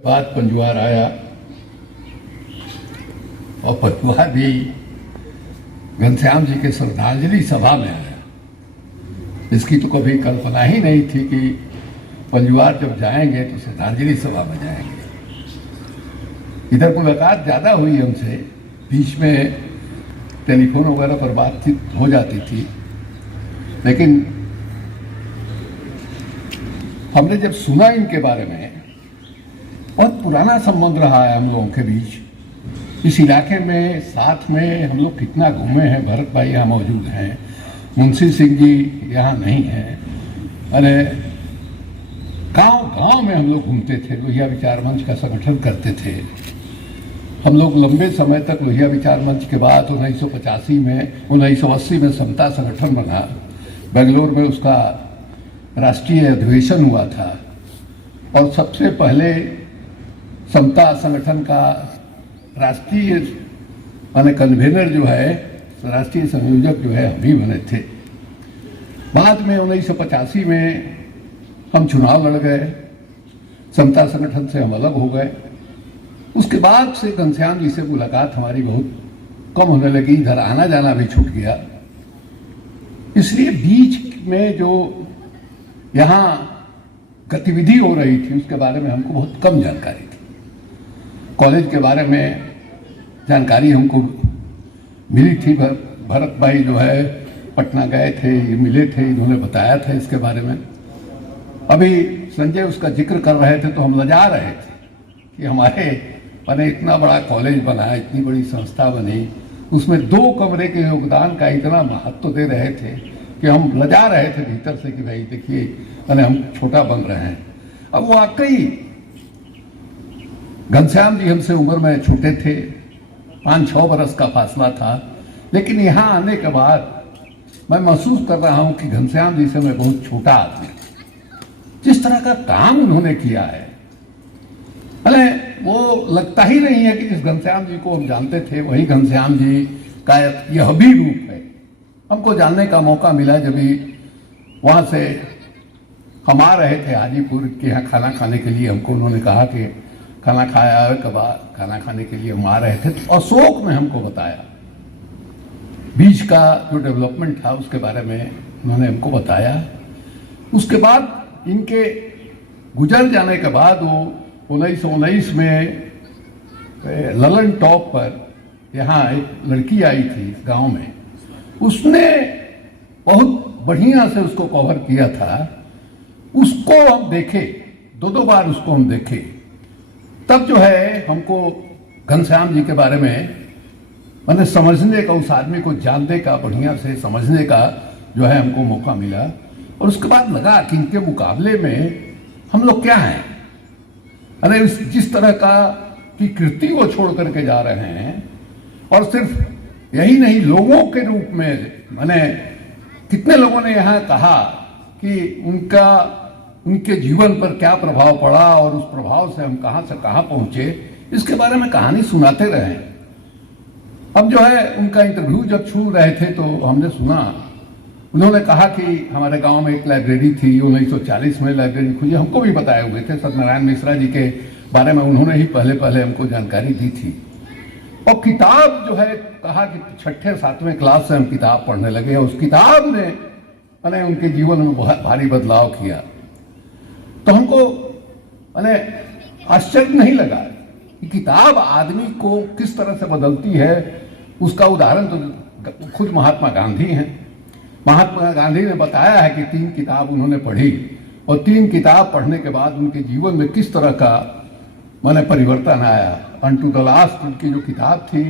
बाद पंजवार आया और पंजवार भी घनश्याम जी के श्रद्धांजलि सभा में आया। इसकी तो कभी कल्पना ही नहीं थी कि पंजवार जब जाएंगे तो श्रद्धांजलि सभा में जाएंगे। इधर मुलाकात ज़्यादा हुई हमसे, बीच में टेलीफोन वगैरह पर बातचीत हो जाती थी, लेकिन हमने जब सुना इनके बारे में, बहुत पुराना संबंध रहा है हम लोगों के बीच। इस इलाके में साथ में हम लोग कितना घूमे हैं। भरत भाई यहाँ मौजूद हैं, मुंशी सिंह जी यहाँ नहीं हैं। अरे गांव गांव में हम लोग घूमते थे, लोहिया विचार मंच का संगठन करते थे। हम लोग लंबे समय तक लोहिया विचार मंच के बाद 1980 में समता संगठन बना। बेंगलोर में उसका राष्ट्रीय अधिवेशन हुआ था और सबसे पहले समता संगठन का राष्ट्रीय माने कन्वेनर जो है, राष्ट्रीय संयोजक जो है, हम ही बने थे। बाद में 1985 में हम चुनाव लड़ गए, समता संगठन से हम अलग हो गए। उसके बाद से घनश्याम जी से मुलाकात हमारी बहुत कम होने लगी, इधर आना जाना भी छूट गया। इसलिए बीच में जो यहाँ गतिविधि हो रही थी उसके बारे में हमको बहुत कम जानकारी थी। कॉलेज के बारे में जानकारी हमको मिली थी। भरत भाई जो है पटना गए थे, ये मिले थे, इन्होंने बताया था इसके बारे में। अभी संजय उसका जिक्र कर रहे थे तो हम लजा रहे थे कि हमारे मैंने इतना बड़ा कॉलेज बनाया, इतनी बड़ी संस्था बनी, उसमें 2 कमरे के योगदान का इतना महत्व दे रहे थे कि हम लजा रहे थे भीतर से कि भाई देखिए मैंने हम छोटा बन रहे हैं। अब वाकई घनश्याम जी हमसे उम्र में छोटे थे, 5-6 बरस का फासला था, लेकिन यहाँ आने के बाद मैं महसूस कर रहा हूँ कि घनश्याम जी से मैं बहुत छोटा आदमी। जिस तरह का काम उन्होंने किया है, अरे वो लगता ही नहीं है कि जिस घनश्याम जी को हम जानते थे वही घनश्याम जी का यह भी रूप है। हमको जानने का मौका मिला जब भी वहाँ से हम आ रहे थे हाजीपुर के यहाँ खाना खाने के लिए। हमको उन्होंने कहा कि खाना खाया के बाद खाना खाने के लिए हम आ रहे थे, तो अशोक में हमको बताया, बीच का जो डेवलपमेंट था उसके बारे में उन्होंने हमको बताया। उसके बाद इनके गुजर जाने के बाद वो 1919 में ललन टॉप पर यहाँ एक लड़की आई थी गांव में, उसने बहुत बढ़िया से उसको कवर किया था। उसको हम देखे, 2 बार उसको हम देखे, तब जो है हमको घनश्याम जी के बारे में मैंने समझने का, उस आदमी को जानने का, बढ़िया से समझने का जो है हमको मौका मिला। और उसके बाद लगा कि इनके मुकाबले में हम लोग क्या हैं। अरे जिस तरह का की कृति को छोड़ करके जा रहे हैं, और सिर्फ यही नहीं, लोगों के रूप में मैंने कितने लोगों ने यहाँ कहा कि उनके जीवन पर क्या प्रभाव पड़ा और उस प्रभाव से हम कहाँ से कहाँ पहुँचे, इसके बारे में कहानी सुनाते रहे। अब जो है उनका इंटरव्यू जब छू रहे थे तो हमने सुना, उन्होंने कहा कि हमारे गांव में एक लाइब्रेरी थी, 1940 में लाइब्रेरी खुली। हमको भी बताए हुए थे, सत्यनारायण मिश्रा जी के बारे में उन्होंने ही पहले हमको जानकारी दी थी। और किताब जो है कहा कि 6-7वें क्लास से हम किताब पढ़ने लगे, उस किताब ने मैंने उनके जीवन में बहुत भारी बदलाव किया। तो हमको मैंने आश्चर्य नहीं लगा कि किताब आदमी को किस तरह से बदलती है। उसका उदाहरण तो खुद महात्मा गांधी हैं। महात्मा गांधी ने बताया है कि 3 किताब उन्होंने पढ़ी और 3 किताब पढ़ने के बाद उनके जीवन में किस तरह का मैंने परिवर्तन आया। अनटू द लास्ट उनकी जो किताब थी,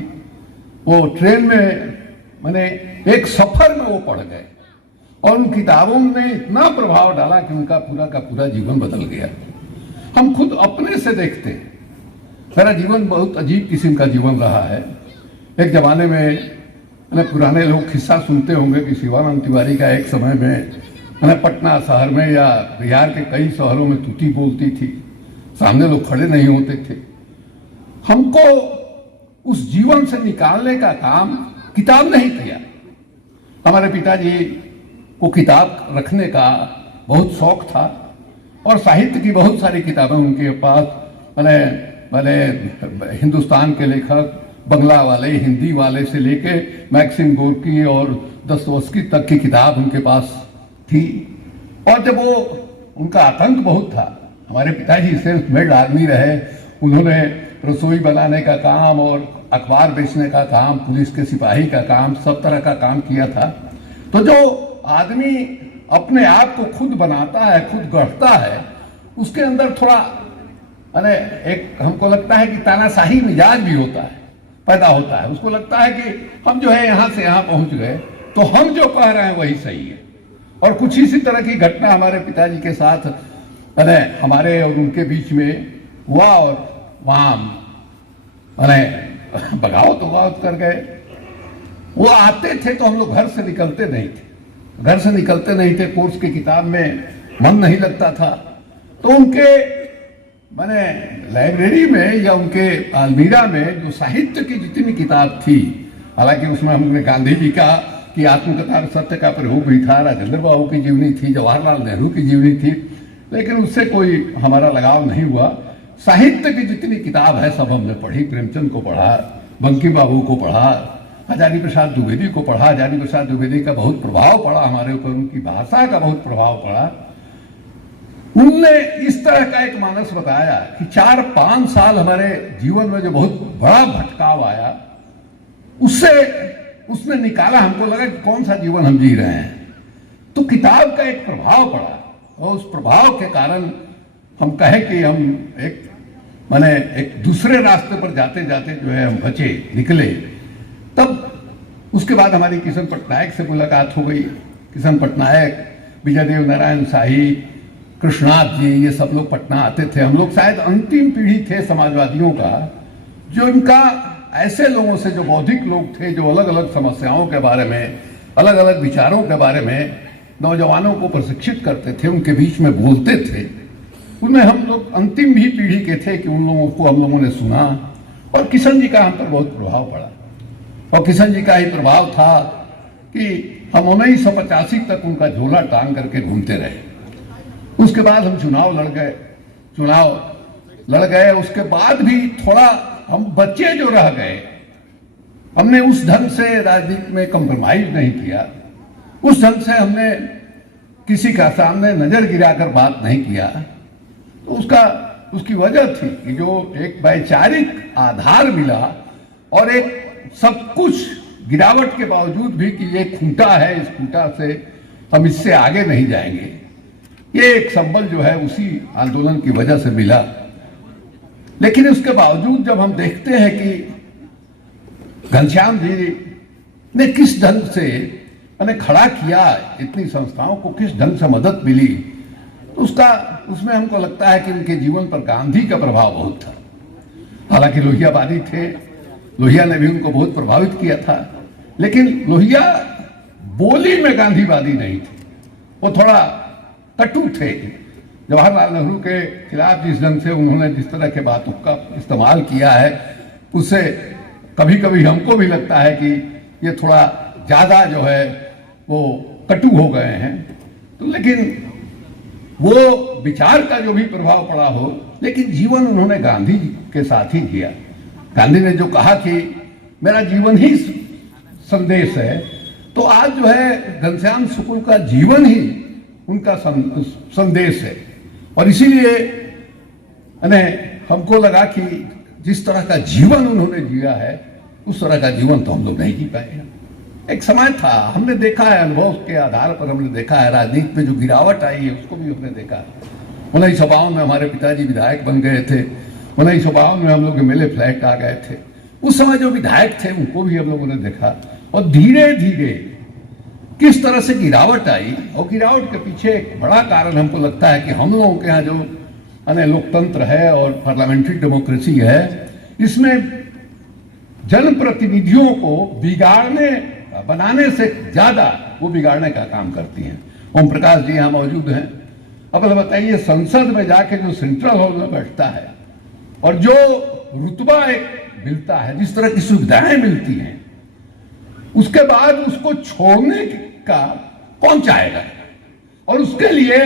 वो ट्रेन में मैंने एक सफर में वो पढ़ गए और उन किताबों ने इतना प्रभाव डाला कि उनका पूरा का पूरा जीवन बदल गया। हम खुद अपने से देखते हैं, मेरा जीवन बहुत अजीब किस्म का जीवन रहा है। एक जमाने में मैंने पुराने लोग किस्सा सुनते होंगे कि शिवानंद तिवारी का एक समय में मैंने पटना शहर में या बिहार के कई शहरों में तूती बोलती थी, सामने लोग खड़े नहीं होते थे। हमको उस जीवन से निकालने का काम किताब नहीं किया। हमारे पिताजी को किताब रखने का बहुत शौक था और साहित्य की बहुत सारी किताबें उनके पास मैंने मैंने हिंदुस्तान के लेखक, बंगला वाले, हिंदी वाले से लेके मैक्सिम गोर्की और दस्तोवस्की तक की किताब उनके पास थी। और जब वो उनका आतंक बहुत था, हमारे पिताजी सेल्फ मेड आदमी रहे, उन्होंने रसोई बनाने का काम और अखबार बेचने का काम, पुलिस के सिपाही का काम, सब तरह का काम किया था। तो जो आदमी अपने आप को खुद बनाता है, खुद गढ़ता है, उसके अंदर थोड़ा अरे एक हमको लगता है कि तानाशाही मिजाज भी होता है, पैदा होता है। उसको लगता है कि हम जो है यहाँ से यहाँ पहुंच गए, तो हम जो कह रहे हैं वही सही है। और कुछ इसी तरह की घटना हमारे पिताजी के साथ अरे हमारे और उनके बीच में हुआ, और वहाँ अरे बगावत कर गए। वो आते थे तो हम लोग घर से निकलते नहीं थे, कोर्स की किताब में मन नहीं लगता था। तो उनके मैंने लाइब्रेरी में या उनके अलमीरा में जो साहित्य की जितनी किताब थी, हालांकि उसमें हमने गांधी जी का कि आत्मकथा सत्य का प्रयोग भी था, राजेंद्र बाबू की जीवनी थी, जवाहरलाल नेहरू की जीवनी थी, लेकिन उससे कोई हमारा लगाव नहीं हुआ। साहित्य की जितनी किताब है सब हमने पढ़ी। प्रेमचंद को पढ़ा, बंकिम बाबू को पढ़ा, हजारी प्रसाद द्विवेदी को पढ़ा। हजारी प्रसाद द्विवेदी का बहुत प्रभाव पड़ा हमारे ऊपर, उनकी भाषा का बहुत प्रभाव पड़ा। उनने इस तरह का एक मानस बताया कि 4-5 साल हमारे जीवन में जो बहुत बड़ा भटकाव आया, उसने निकाला। हमको लगा कि कौन सा जीवन हम जी रहे हैं। तो किताब का एक प्रभाव पड़ा, और उस प्रभाव के कारण हम कहें कि हम एक दूसरे रास्ते पर जाते जाते जो है हम बचे, निकले। तब उसके बाद हमारी किशन पटनायक से मुलाकात हो गई। किशन पटनायक, विजय देव नारायण शाही, कृष्णनाथ जी, ये सब लोग पटना आते थे। हम लोग शायद अंतिम पीढ़ी थे समाजवादियों का, जो इनका ऐसे लोगों से, जो बौद्धिक लोग थे, जो अलग अलग समस्याओं के बारे में, अलग अलग विचारों के बारे में नौजवानों को प्रशिक्षित करते थे, उनके बीच में बोलते थे। उनमें हम लोग अंतिम भी पीढ़ी के थे कि उन लोगों को हम लोगों ने सुना। और किशन जी का हम पर बहुत प्रभाव पड़ा, और किशन जी का ही प्रभाव था कि हम 1985 तक उनका झोला टांग करके घूमते रहे। उसके बाद हम चुनाव लड़ गए। उसके बाद भी थोड़ा हम बच्चे जो रह गए, हमने उस ढंग से राजनीति में कंप्रोमाइज नहीं किया, उस ढंग से हमने किसी का सामने नजर गिराकर बात नहीं किया। तो उसकी वजह थी कि जो एक वैचारिक आधार मिला, और एक सब कुछ गिरावट के बावजूद भी कि ये खूंटा है, इस खूंटा से हम इससे आगे नहीं जाएंगे, ये एक संबल जो है उसी आंदोलन की वजह से मिला। लेकिन उसके बावजूद जब हम देखते हैं कि घनश्याम जी ने किस ढंग से खड़ा किया, इतनी संस्थाओं को किस ढंग से मदद मिली, तो उसमें हमको लगता है कि उनके जीवन पर गांधी का प्रभाव बहुत था। हालांकि लोहियावादी थे, लोहिया ने भी उनको बहुत प्रभावित किया था, लेकिन लोहिया बोली में गांधीवादी नहीं थे, वो थोड़ा कटु थे। जवाहरलाल नेहरू के खिलाफ जिस ढंग से उन्होंने जिस तरह के बातों का इस्तेमाल किया है, उससे कभी कभी हमको भी लगता है कि ये थोड़ा ज़्यादा जो है वो कटु हो गए हैं। तो लेकिन वो विचार का जो भी प्रभाव पड़ा हो, लेकिन जीवन उन्होंने गांधी के साथ ही जिया। गांधी ने जो कहा कि मेरा जीवन ही संदेश है, तो आज जो है घनश्याम शुक्ल का जीवन ही उनका संदेश है। और इसीलिए हमको लगा कि जिस तरह का जीवन उन्होंने जिया है, उस तरह का जीवन तो हम लोग नहीं जी पाए। एक समय था, हमने देखा है, अनुभव के आधार पर हमने देखा है, राजनीति में जो गिरावट आई है उसको भी हमने देखा है। 1952 में हमारे पिताजी विधायक बन गए थे, 1952 में हम लोग एमएलए फ्लैट आ गए थे। उस समय जो विधायक थे उनको भी हम लोगों ने देखा, और धीरे धीरे किस तरह से गिरावट आई। और गिरावट के पीछे एक बड़ा कारण हमको लगता है कि हम लोगों के यहाँ जो लोकतंत्र है और पार्लियामेंट्री डेमोक्रेसी है, इसमें जनप्रतिनिधियों को बनाने से ज्यादा वो बिगाड़ने का काम करती हैं। ओम प्रकाश जी यहाँ मौजूद हैं। अब बताइए, संसद में जाके जो सेंट्रल हॉल में बैठता है और जो रुतबा एक मिलता है, जिस तरह की सुविधाएं मिलती हैं, उसके बाद उसको छोड़ने का कौन चाहेगा। और उसके लिए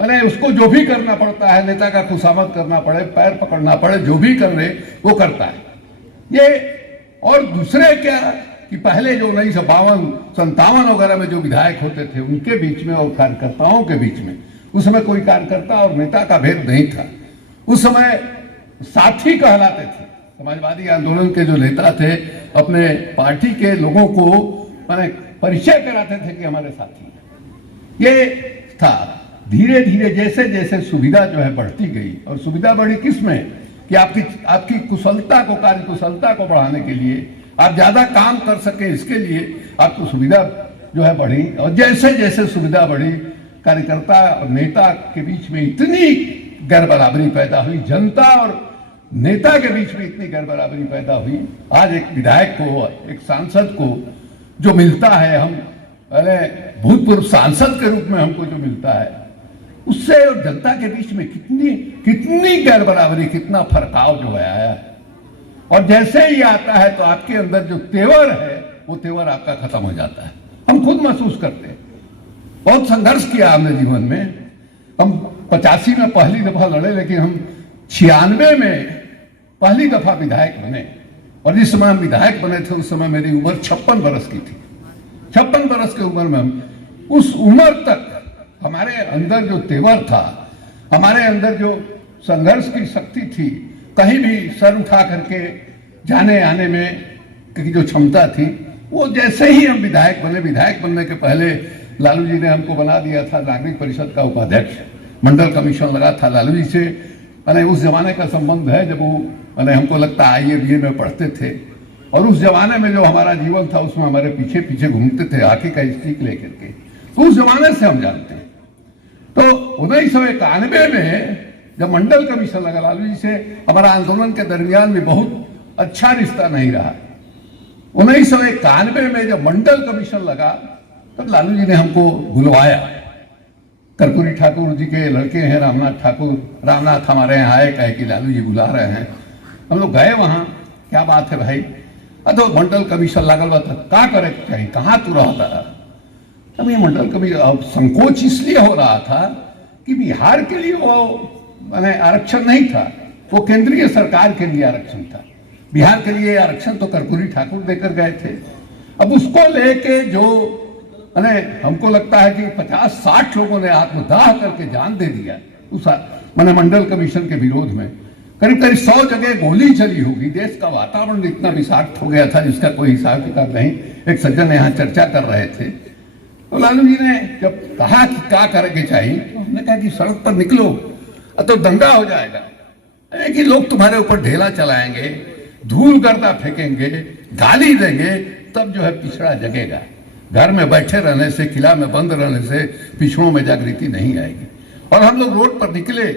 मैंने उसको जो भी करना पड़ता है, नेता का खुशामद करना पड़े, पैर पकड़ना पड़े, जो भी कर रहे वो करता है ये। और दूसरे क्या कि पहले जो 1952-57 वगैरह में जो विधायक होते थे उनके बीच में और कार्यकर्ताओं के बीच में उस समय कोई कार्यकर्ता और नेता का भेद नहीं था। उस समय साथी कहलाते थे। समाजवादी आंदोलन के जो नेता थे अपने पार्टी के लोगों को माने परिचय कराते थे कि हमारे साथी हैं। ये था। धीरे धीरे जैसे जैसे सुविधा जो है बढ़ती गई, और सुविधा बढ़ी किसमें कि आपकी कुशलता को, कार्य कुशलता को बढ़ाने के लिए, आप ज्यादा काम कर सके इसके लिए आपको सुविधा जो है बढ़ी। और जैसे जैसे सुविधा बढ़ी, कार्यकर्ता और नेता के बीच में इतनी गैर बराबरी पैदा हुई, जनता और नेता के बीच में इतनी गैर बराबरी पैदा हुई। आज एक विधायक को, एक सांसद को जो मिलता है, हम पहले भूतपूर्व सांसद के रूप में हमको जो मिलता है, उससे और जनता के बीच में कितनी गैर बराबरी, कितना फरकाव जो है आया है। और जैसे ही आता है तो आपके अंदर जो तेवर है वो तेवर आपका खत्म हो जाता है। हम खुद महसूस करते हैं। बहुत संघर्ष किया हमने जीवन में। हम 85 में पहली दफा लड़े, लेकिन हम 96 में पहली दफा विधायक बने। और जिस समय हम विधायक बने थे उस समय मेरी उम्र 56 बरस की थी। 56 बरस की उम्र में हम, उस उम्र तक हमारे अंदर जो तेवर था, हमारे अंदर जो संघर्ष की शक्ति थी, कहीं भी सर उठा करके जाने आने में की जो क्षमता थी, वो जैसे ही हम विधायक बने, विधायक बनने के पहले लालू जी ने हमको बना दिया था नागरिक परिषद का उपाध्यक्ष। मंडल कमीशन लगा था लालू जी से। मैंने उस जमाने का संबंध है जब वो मैंने हमको लगता है आईए बीए में पढ़ते थे, और उस जमाने में जो हमारा जीवन था उसमें हमारे पीछे पीछे घूमते थे आके का स्टिक लेकर के। तो उस जमाने से हम जानते हैं। तो 1991 में जब मंडल कमीशन लगा, लालू जी से हमारा आंदोलन के दरमियान भी बहुत अच्छा रिश्ता नहीं रहा। 1991 में जब मंडल कमीशन लगा तब लालू जी ने हमको बुलवाया। कर्पूरी ठाकुर जी के लड़के हैं रामनाथ ठाकुर, रामनाथ हमारे यहाँ आए, कहे कि लालू जी बुला रहे हैं। हम लोग गए वहाँ, क्या बात है भाई, तो मंडल कमीशन लागल बा था, का करे चाहिए, कहाँ तू रहता है। तब ये मंडल कमीशन संकोच इसलिए हो रहा था कि बिहार के लिए वो मैंने आरक्षण नहीं था, वो केंद्रीय सरकार के लिए आरक्षण था। बिहार के लिए आरक्षण तो कर्पूरी ठाकुर देकर गए थे। अब उसको लेके जो मैंने, हमको लगता है कि 50-60 लोगों ने आत्मदाह करके जान दे दिया उस मैंने मंडल कमीशन के विरोध में। करीब करीब 100 जगह गोली चली होगी। देश का वातावरण इतना विषाक्त हो गया था जिसका कोई हिसाब किताब नहीं। एक सज्जन यहाँ चर्चा कर रहे थे, तो लालू जी ने जब कहा कि क्या करके चाहिए, तो हमने कहा कि सड़क पर निकलो तो दंगा हो जाएगा, कि लोग तुम्हारे ऊपर ढेला चलाएंगे, धूल गर्दा फेंकेंगे, गाली देंगे, तब जो है पिछड़ा जगेगा। घर में बैठे रहने से, किला में बंद रहने से पिछड़ों में जागृति नहीं आएगी। और हम लोग रोड पर निकले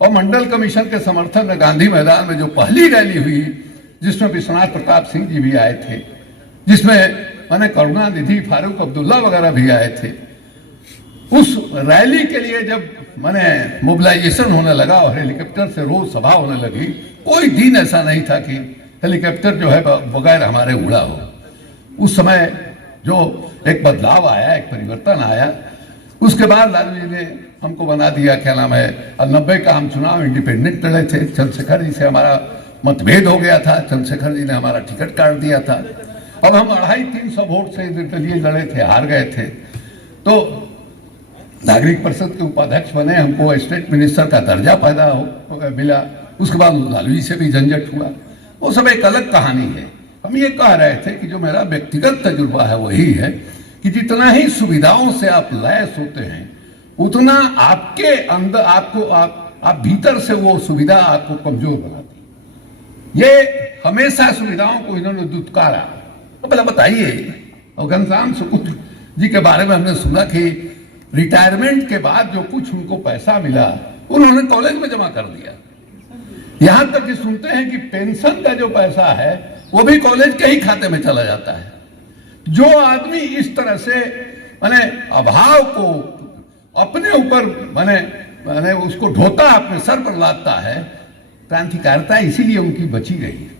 और मंडल कमीशन के समर्थन में गांधी मैदान में जो पहली रैली हुई, जिसमें विश्वनाथ प्रताप सिंह जी भी आए थे, जिसमें मैंने करुणानिधि, फारूक अब्दुल्ला वगैरह भी आए थे, उस रैली के लिए जब मैंने मोबिलाइजेशन होने लगा और हेलीकॉप्टर से रोज सभा होने लगी, कोई दिन ऐसा नहीं था कि हेलीकॉप्टर जो है बगैर हमारे उड़ा हो। उस समय जो एक बदलाव आया, एक परिवर्तन आया, उसके बाद लालू जी ने हमको बना दिया, क्या नाम है, 90 का हम चुनाव इंडिपेंडेंट लड़े थे। चंद्रशेखर जी से हमारा मतभेद हो गया था, चंद्रशेखर जी ने हमारा टिकट काट दिया था। अब हम 250-300 वोट से निर्दलीय लड़े थे, हार गए थे। तो नागरिक परिषद के उपाध्यक्ष बने, हमको स्टेट मिनिस्टर का दर्जा पैदा हो मिला। उसके बाद लालू जी से भी झंझट हुआ। वो सब एक अलग कहानी है। हम ये कह रहे थे कि जो मेरा व्यक्तिगत तजुर्बा है वही है कि जितना ही सुविधाओं से आप लैस होते हैं, उतना आपके अंदर आप भीतर से वो सुविधा आपको कमजोर बनाती। ये हमेशा सुविधाओं को इन्होंने दुत्कारा। तो पहले बताइए, और घनश्याम शुक्ल जी के बारे में हमने सुना कि रिटायरमेंट के बाद जो कुछ उनको पैसा मिला उन्होंने कॉलेज में जमा कर दिया। यहां तक कि सुनते हैं कि पेंशन का जो पैसा है वो भी कॉलेज के ही खाते में चला जाता है। जो आदमी इस तरह से माने अभाव को अपने ऊपर माने उसको ढोता, अपने सर पर लादता है, क्रांतिकारिता इसीलिए उनकी बची रही है।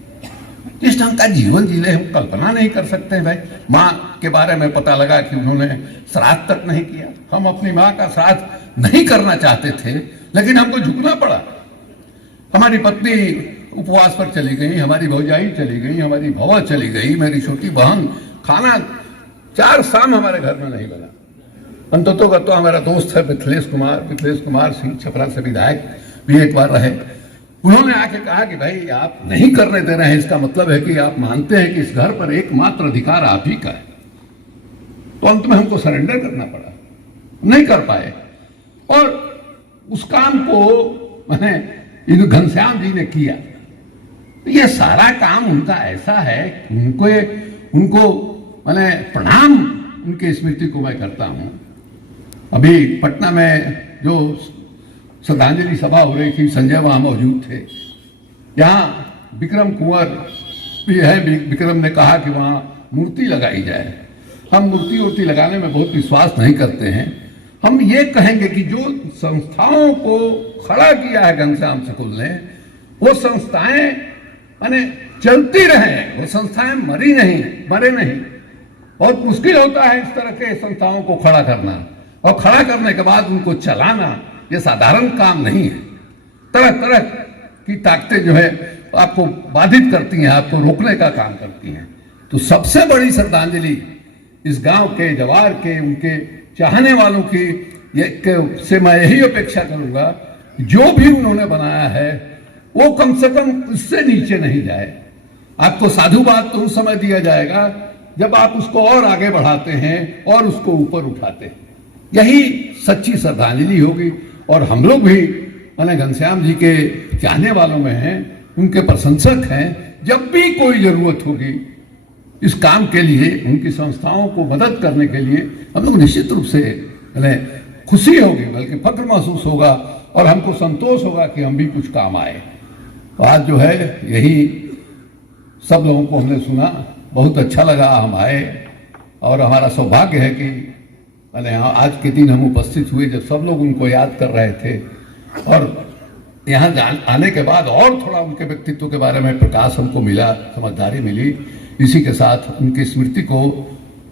जिस ढंग का जीवन जीले हम कल्पना नहीं कर सकते हैं भाई। माँ के बारे में पता लगा कि उन्होंने श्राद्ध तक नहीं किया। हम अपनी माँ का श्राद्ध नहीं करना चाहते थे, लेकिन हमको झुकना पड़ा। हमारी पत्नी उपवास पर चली गई, हमारी भौजाई चली गई, हमारी भौवा चली गई, मेरी छोटी बहन, खाना 4 शाम हमारे घर में नहीं बना। अंततः का तो हमारा दोस्त है मिथिलेश कुमार सिंह, छपरा से विधायक भी एक बार रहे, उन्होंने आके कहा कि भाई आप नहीं करने दे रहे हैं, इसका मतलब है कि आप मानते हैं कि इस घर पर एकमात्र अधिकार आप ही का है। तो अंत में हमको सरेंडर करना पड़ा, नहीं कर पाए। और उस काम को मैंने घनश्याम जी ने किया। ये सारा काम उनका ऐसा है, उनको मैंने प्रणाम उनके स्मृति को मैं करता हूं। अभी पटना में जो श्रद्धांजलि सभा हो रही थी, संजय वहां मौजूद थे। यहाँ विक्रम कुंवर भी है, विक्रम ने कहा कि वहां मूर्ति लगाई जाए। हम मूर्ति लगाने में बहुत विश्वास नहीं करते हैं। हम ये कहेंगे कि जो संस्थाओं को खड़ा किया है घनश्याम शुक्ल ने, वो संस्थाएं माने चलती रहे, वो संस्थाएं मरे नहीं। बहुत मुश्किल होता है इस तरह के संस्थाओं को खड़ा करना, और खड़ा करने के बाद उनको चलाना ये साधारण काम नहीं है। तरह तरह की ताकतें जो है आपको बाधित करती हैं, आपको रोकने का काम करती हैं। तो सबसे बड़ी श्रद्धांजलि इस गांव के, जवार के, उनके चाहने वालों की से मैं यही अपेक्षा करूंगा, जो भी उन्होंने बनाया है वो कम से कम उससे नीचे नहीं जाए। आपको साधुवाद तो उस समय दिया जाएगा जब आप उसको और आगे बढ़ाते हैं और उसको ऊपर उठाते हैं। यही सच्ची श्रद्धांजलि होगी। और हम लोग भी मैंने घनश्याम जी के चाहने वालों में हैं, उनके प्रशंसक हैं। जब भी कोई जरूरत होगी इस काम के लिए, उनकी संस्थाओं को मदद करने के लिए, हम लोग निश्चित रूप से खुशी होगी, बल्कि फख्र महसूस होगा और हमको संतोष होगा कि हम भी कुछ काम आए। तो आज जो है यही सब लोगों को हमने सुना, बहुत अच्छा लगा, हम आए। और हमारा सौभाग्य है कि आज के दिन हम उपस्थित हुए जब सब लोग उनको याद कर रहे थे, और यहाँ आने के बाद और थोड़ा उनके व्यक्तित्व के बारे में प्रकाश हमको मिला, समझदारी मिली। इसी के साथ उनकी स्मृति को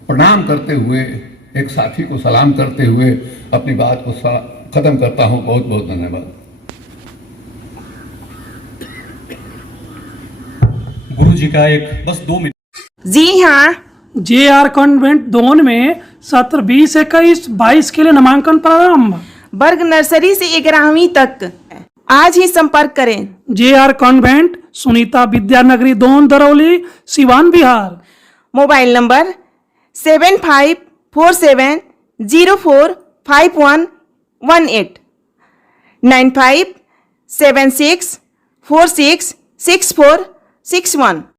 प्रणाम करते हुए, एक साथी को सलाम करते हुए अपनी बात को खत्म करता हूँ। बहुत बहुत धन्यवाद। गुरु जी का एक बस 2 मिनट। जी हाँ, JR कॉन्वेंट दोन में सत्र 20-21-22 के लिए नामांकन प्रारंभ। वर्ग नर्सरी से 11वीं तक आज ही संपर्क करें। JR convent, Sunita Vidyanagari, Don, Darauli, Siwan, Bihar. Mobile number 7547045118 9576466461।